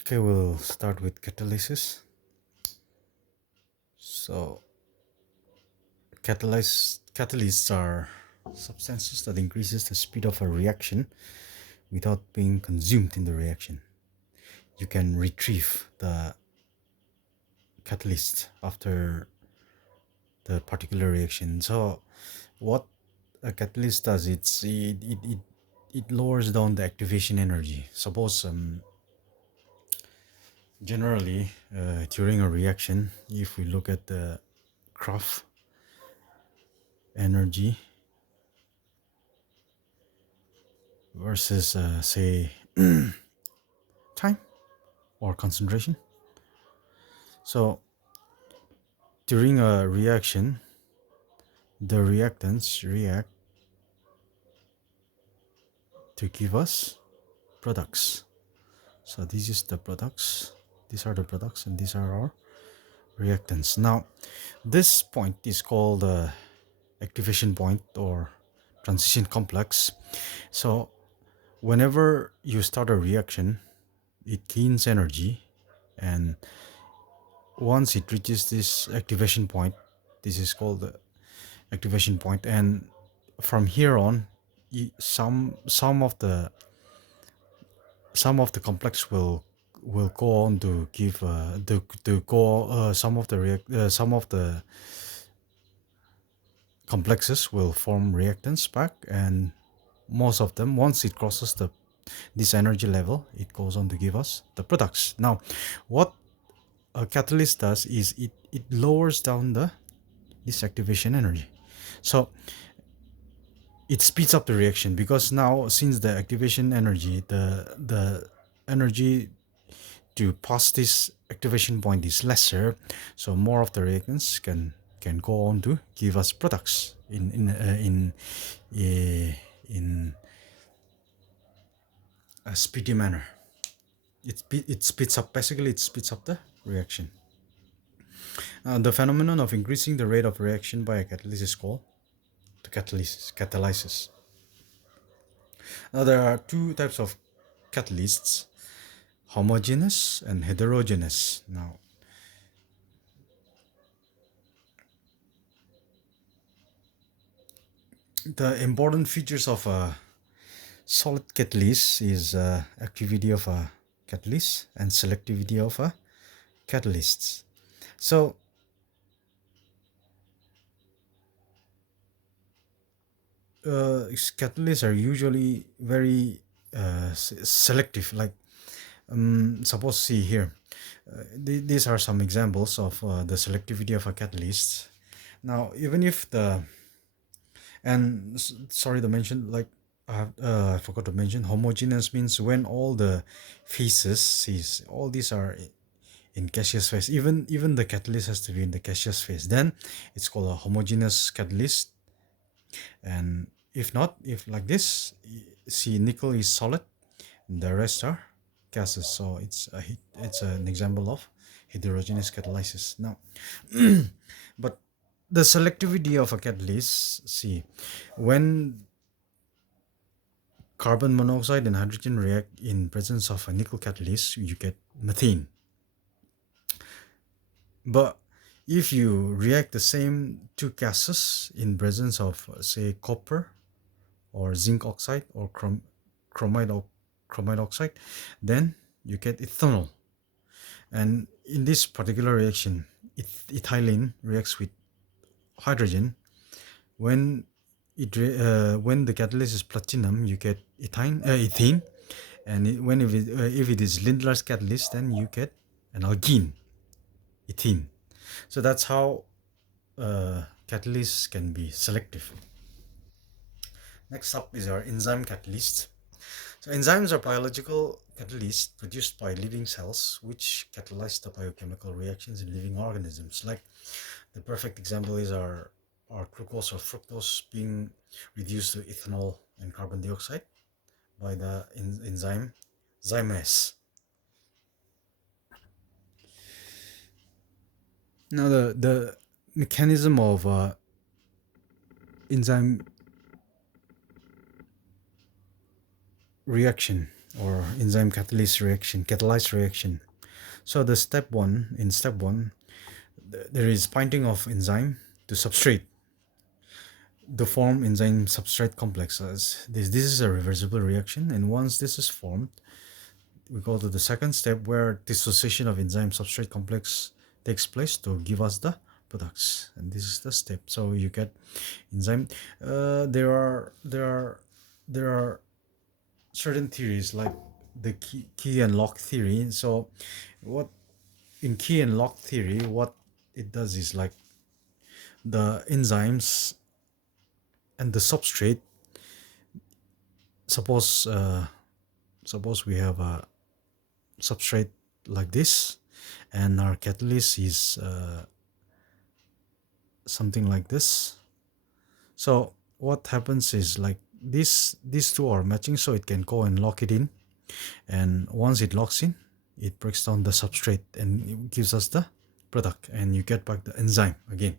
Okay, we'll start with catalysis. So, catalysts are substances that increases the speed of a reaction without being consumed in the reaction. You can retrieve the catalyst after the particular reaction. So, what a catalyst does, it lowers down the activation energy. Suppose generally during a reaction, if we look at the graph energy versus say time or concentration. So during a reaction, the reactants react to give us products. So this is the products, these are the products, and these are our reactants. Now this point is called the activation point or transition complex. So whenever you start a reaction, it gains energy, and once it reaches this activation point, this is called the activation point, and from here on, some of the complex will go on to give the go some of the complexes will form reactants back, and most of them, once it crosses this energy level, it goes on to give us the products. Now what a catalyst does is it lowers down the this activation energy. So it speeds up the reaction, because now, since the activation energy, the energy to pass this activation point is lesser, so more of the reactants can go on to give us products uh, in a speedy manner. It speeds up, basically it speeds up the reaction. The phenomenon of increasing the rate of reaction by a catalyst is called the catalysis. Now there are two types of catalysts: homogeneous and heterogeneous. Now, the important features of a solid catalyst is activity of a catalyst and selectivity of a catalyst. So, catalysts are usually very selective. Like, suppose, see here, these are some examples of the selectivity of a catalyst. Now, even if the and sorry to mention, like I forgot to mention, homogeneous means when all the phases is all these are in gaseous phase. Even the catalyst has to be in the gaseous phase. Then it's called a homogeneous catalyst. And if not, if like this, see, nickel is solid, the rest are gases. So it's an example of heterogeneous catalysis. Now, but the selectivity of a catalyst, see, when carbon monoxide and hydrogen react in presence of a nickel catalyst, you get methane. But if you react the same two gases in presence of, say, copper or zinc oxide or chromide, chromide oxide, then you get ethanol. And in this particular reaction, ethylene reacts with hydrogen. When when the catalyst is platinum, you get ethane, and if it is Lindlar's catalyst, then you get an alkene, ethene. So that's how catalysts can be selective. Next up is our enzyme catalyst. So enzymes are biological catalysts produced by living cells, which catalyze the biochemical reactions in living organisms. Like, the perfect example is our glucose or fructose being reduced to ethanol and carbon dioxide by the enzyme zymase. Now the mechanism of enzyme reaction. or enzyme catalyzed reaction. So the step one, there is binding of enzyme to substrate to form enzyme substrate complexes. This is a reversible reaction, and once this is formed, we go to the second step where dissociation of enzyme substrate complex takes place to give us the products, and this is the step. So you get enzyme. There are certain theories like the key and lock theory. So what in key and lock theory, what it does is like the enzymes and the substrate. Suppose we have a substrate like this, and our catalyst is something like this. So what happens is like these two are matching, so it can go and lock it in, and once it locks in, it breaks down the substrate and it gives us the product, and you get back the enzyme again.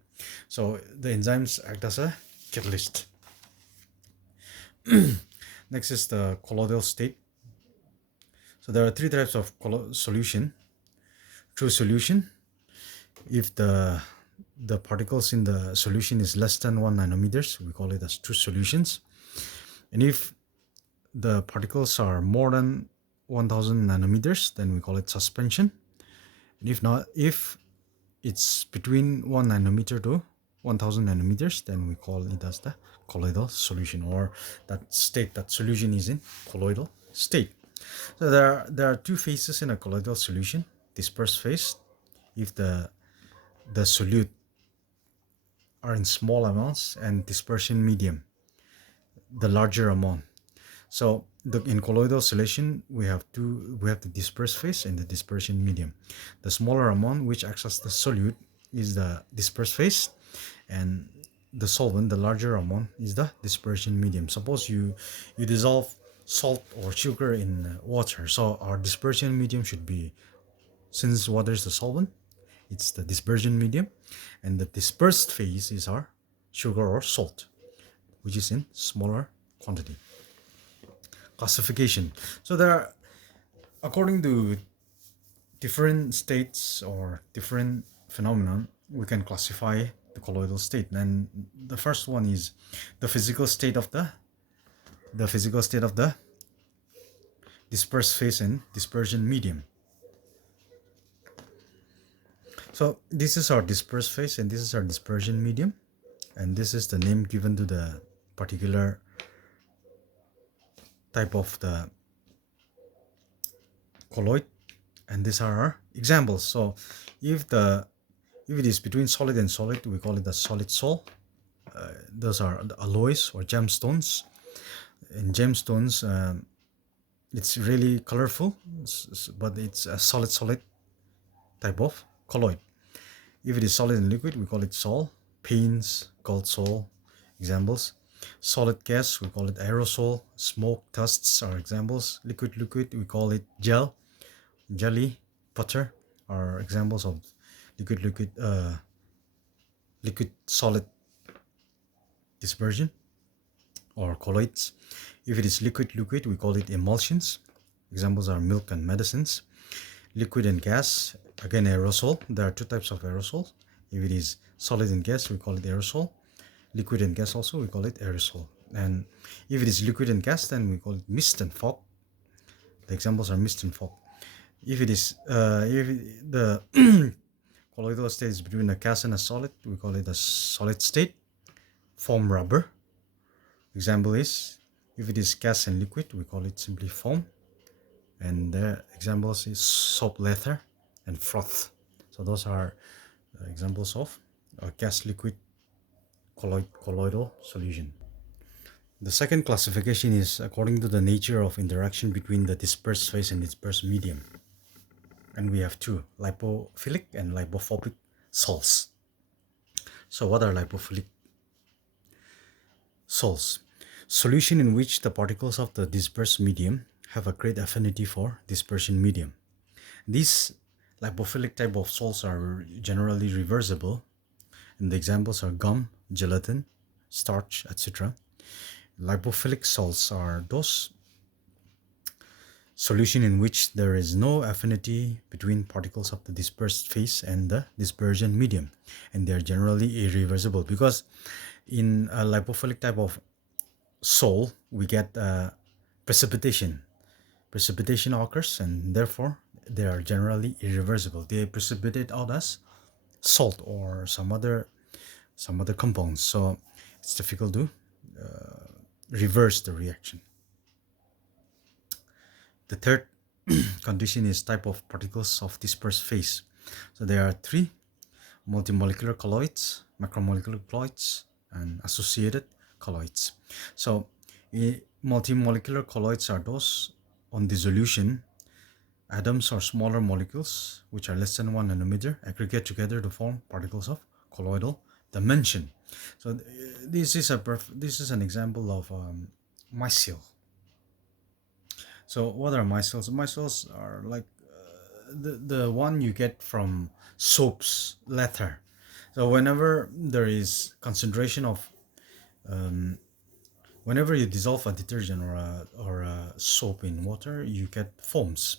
So the enzymes act as a catalyst. Next is the colloidal state. So there are three types of solution. True solution, if the particles in the solution is less than 1 nanometers, we call it as true solutions. And if the particles are more than 1000 nanometers, then we call it suspension. And if not, if it's between 1 nanometer to 1000 nanometers, then we call it as the colloidal solution, or that state, that solution is in colloidal state. So there are two phases in a colloidal solution. Dispersed phase, if the solute are in small amounts, and dispersion medium, the larger amount. So in colloidal solution, we have the dispersed phase and the dispersion medium. The smaller amount, which acts as the solute, is the dispersed phase, and the solvent, the larger amount, is the dispersion medium. Suppose you dissolve salt or sugar in water, so our dispersion medium should be, since water is the solvent, it's the dispersion medium, and the dispersed phase is our sugar or salt, which is in smaller quantity. Classification. So there are, according to different states or different phenomenon, we can classify the colloidal state. And the first one is the physical state of the dispersed phase and dispersion medium. So this is our dispersed phase and this is our dispersion medium, and this is the name given to the particular type of the colloid, and these are our examples. So if it is between solid and solid, we call it a solid sol. Those are the alloys or gemstones. In gemstones, it's really colorful, but it's a solid type of colloid. If it is solid and liquid, we call it sol. Paints, gold sol, examples. Solid gas, we call it aerosol. Smoke, dusts are examples. Liquid, we call it gel. Jelly, butter are examples of liquid solid dispersion or colloids. If it is liquid, we call it emulsions. Examples are milk and medicines. Liquid and gas, again aerosol. There are two types of aerosols. If it is solid and gas, we call it aerosol. Liquid and gas also, we call it aerosol. And if it is liquid and gas, then we call it mist and fog. The examples are mist and fog. If it is if the colloidal state is between a gas and a solid, we call it a solid state. Foam rubber. Example is, if it is gas and liquid, we call it simply foam. And the examples is soap leather and froth. So those are examples of a gas liquid colloidal solution. The second classification is according to the nature of interaction between the dispersed phase and dispersed medium. And we have two, lipophilic and lipophobic salts. So what are lipophilic salts? Solution in which the particles of the dispersed medium have a great affinity for dispersion medium. These lipophilic type of salts are generally reversible, and the examples are gum, gelatin, starch, etc. Lipophilic salts are those solution in which there is no affinity between particles of the dispersed phase and the dispersion medium, and they are generally irreversible, because in a lipophilic type of sol we get precipitation. Precipitation occurs, and therefore they are generally irreversible. They precipitate out as salt or some other compounds, so it's difficult to reverse the reaction. The third condition is type of particles of dispersed phase. So there are three: multimolecular colloids, macromolecular colloids, and associated colloids. So multimolecular colloids are those on dissolution atoms or smaller molecules which are less than 1 nanometer aggregate together to form particles of colloidal dimension. So this is an example of micelle. So what are micelles? Micelles are like the one you get from soaps, lather. So whenever there is concentration of whenever you dissolve a detergent or a soap in water, you get foams,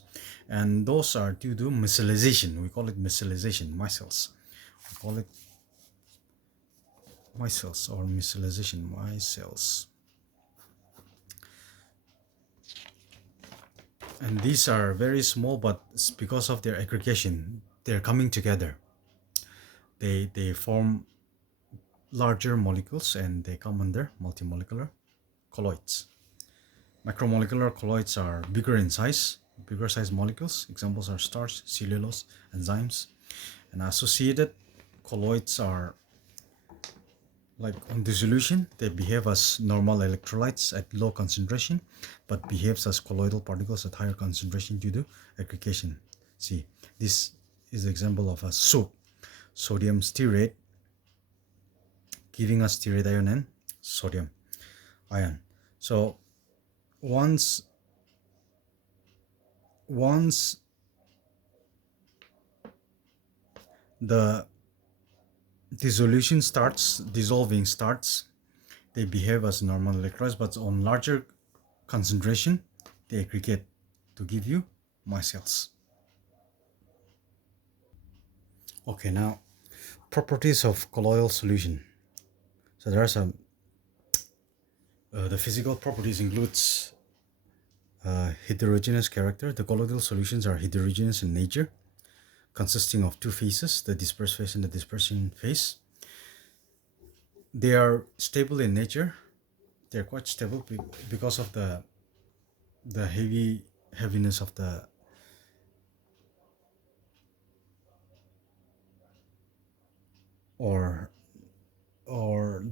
and those are due to micellization. We call it micellization, micelles. We call it micelles or micellization, micelles. And these are very small, but because of their aggregation, they're coming together. They form larger molecules, and they come under multimolecular colloids. Macromolecular colloids are bigger size molecules. Examples are starch, cellulose, enzymes. And associated colloids are like on dissolution, they behave as normal electrolytes at low concentration, but behaves as colloidal particles at higher concentration due to aggregation. See, this is an example of a soap, sodium stearate, giving us stearate ion and sodium ion. So once the dissolving starts, they behave as normal electrolytes, but on larger concentration, they aggregate to give you micelles. Okay, now properties of colloidal solution. So there are some the physical properties includes heterogeneous character. The colloidal solutions are heterogeneous in nature, consisting of two phases, the dispersed phase and the dispersion phase. They are stable in nature. They're quite stable because of the heaviness of the or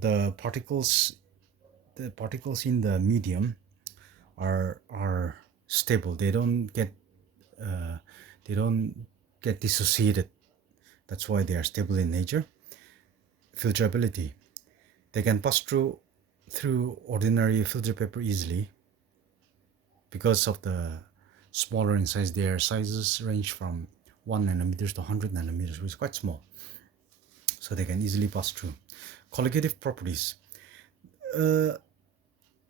the particles in the medium are stable. They don't get dissociated. That's why they are stable in nature. Filtrability. They can pass through ordinary filter paper easily because of the smaller in size. Their sizes range from 1 nanometers to 100 nanometers, which is quite small. So they can easily pass through. Colligative properties.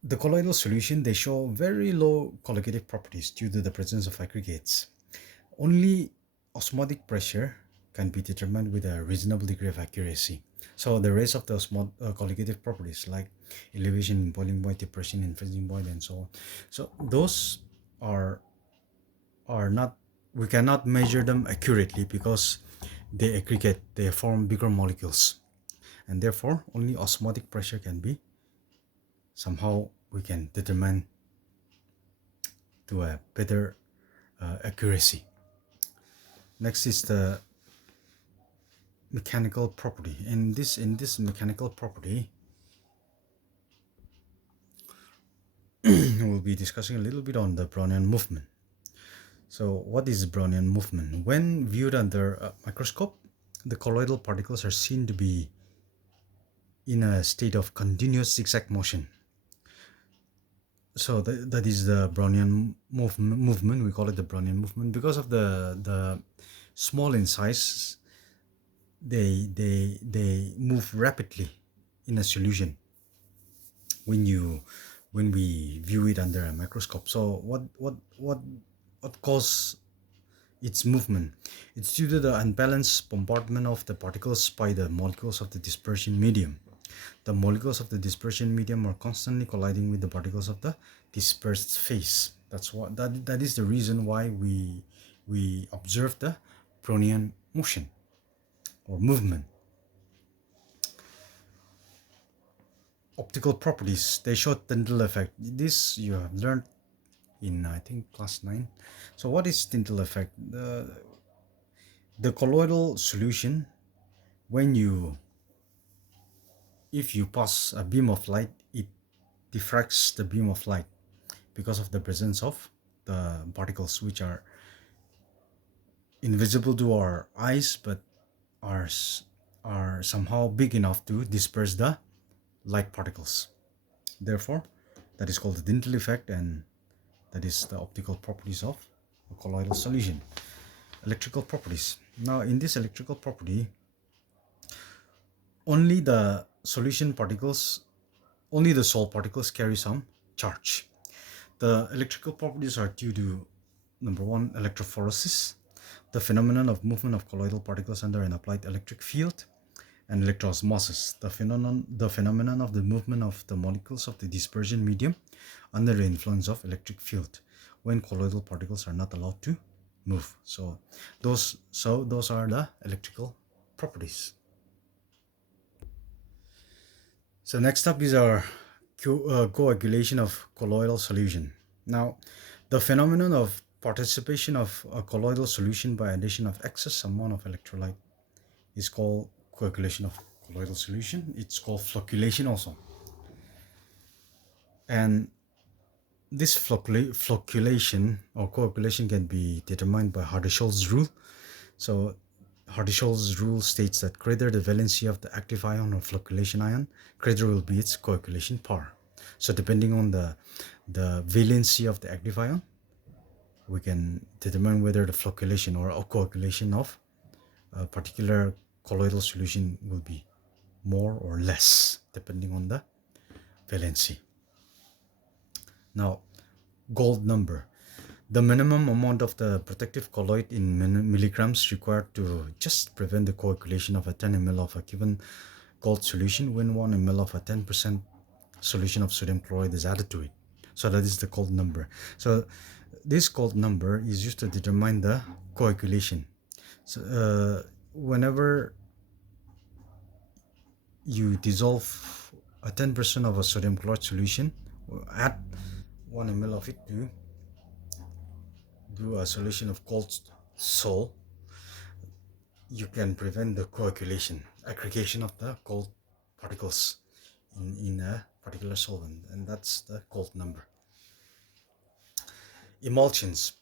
The colloidal solution, they show very low colligative properties due to the presence of aggregates. Only osmotic pressure can be determined with a reasonable degree of accuracy. So the rest of the colligative properties like elevation in boiling point, depression in freezing point, and so on. So those are not, we cannot measure them accurately because they aggregate, they form bigger molecules, and therefore only osmotic pressure can be somehow we can determine to a better accuracy. Next is the mechanical property. In this mechanical property, we'll be discussing a little bit on the Brownian movement. So what is Brownian movement? When viewed under a microscope, the colloidal particles are seen to be in a state of continuous zigzag motion. So that is the Brownian movement. We call it the Brownian movement because of the small in size. They move rapidly in a solution when you when we view it under a microscope. So what causes its movement? It's due to the unbalanced bombardment of the particles by the molecules of the dispersion medium. The molecules of the dispersion medium are constantly colliding with the particles of the dispersed phase. That is the reason why we observe the Brownian motion or movement. Optical properties, they show Tyndall effect. This you have learned in, I think, class 9. So what is Tyndall effect? The colloidal solution, if you pass a beam of light, it diffracts the beam of light because of the presence of the particles, which are invisible to our eyes but are somehow big enough to disperse the light particles. Therefore, that is called the Tyndall effect, and that is the optical properties of a colloidal solution. Electrical properties. Now, in this electrical property, only the solution particles, only the solid particles carry some charge. The electrical properties are due to, number one, electrophoresis, the phenomenon of movement of colloidal particles under an applied electric field, and electroosmosis, the phenomenon of the movement of the molecules of the dispersion medium under the influence of electric field when colloidal particles are not allowed to move. So those are the electrical properties. So next up is our coagulation of colloidal solution. Now, the phenomenon of participation of a colloidal solution by addition of excess amount of electrolyte is called coagulation of colloidal solution. It's called flocculation also. And this flocculation or coagulation can be determined by Hardy-Schultz rule. So Hardy-Schultz rule states that greater the valency of the active ion or flocculation ion, greater will be its coagulation power. So depending on the valency of the active ion, we can determine whether the flocculation or coagulation of a particular colloidal solution will be more or less depending on the valency. Now, gold number. The minimum amount of the protective colloid in milligrams required to just prevent the coagulation of a 10 ml of a given gold solution when 1 ml of a 10% solution of sodium chloride is added to it. So that is the gold number. So this gold number is used to determine the coagulation. So whenever you dissolve a 10% of a sodium chloride solution, add 1 ml of it to do a solution of gold sol, you can prevent the coagulation, aggregation of the gold particles in a particular solvent, and that's the gold number. Emulsions.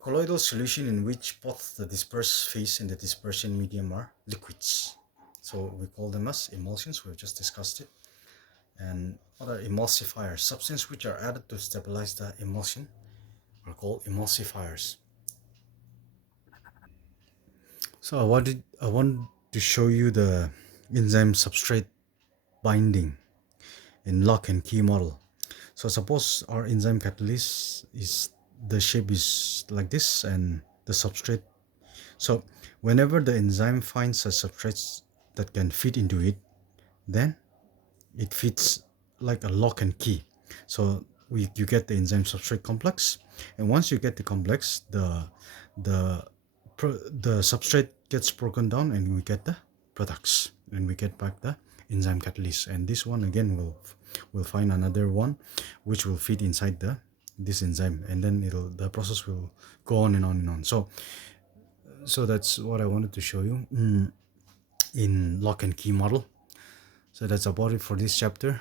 Colloidal solution in which both the dispersed phase and the dispersion medium are liquids. So we call them as emulsions. We've just discussed it. And other emulsifiers, substances which are added to stabilize the emulsion, are called emulsifiers. So I want to show you the enzyme substrate binding in lock and key model. So suppose our enzyme catalyst is, the shape is like this, and the substrate. So whenever the enzyme finds a substrate that can fit into it, then it fits like a lock and key. So you get the enzyme substrate complex, and once you get the complex, the substrate gets broken down, and we get the products, and we get back the enzyme catalyst. And this one again will find another one which will fit inside this enzyme, and then the process will go on and on and on. So that's what I wanted to show you in lock and key model. So that's about it for this chapter.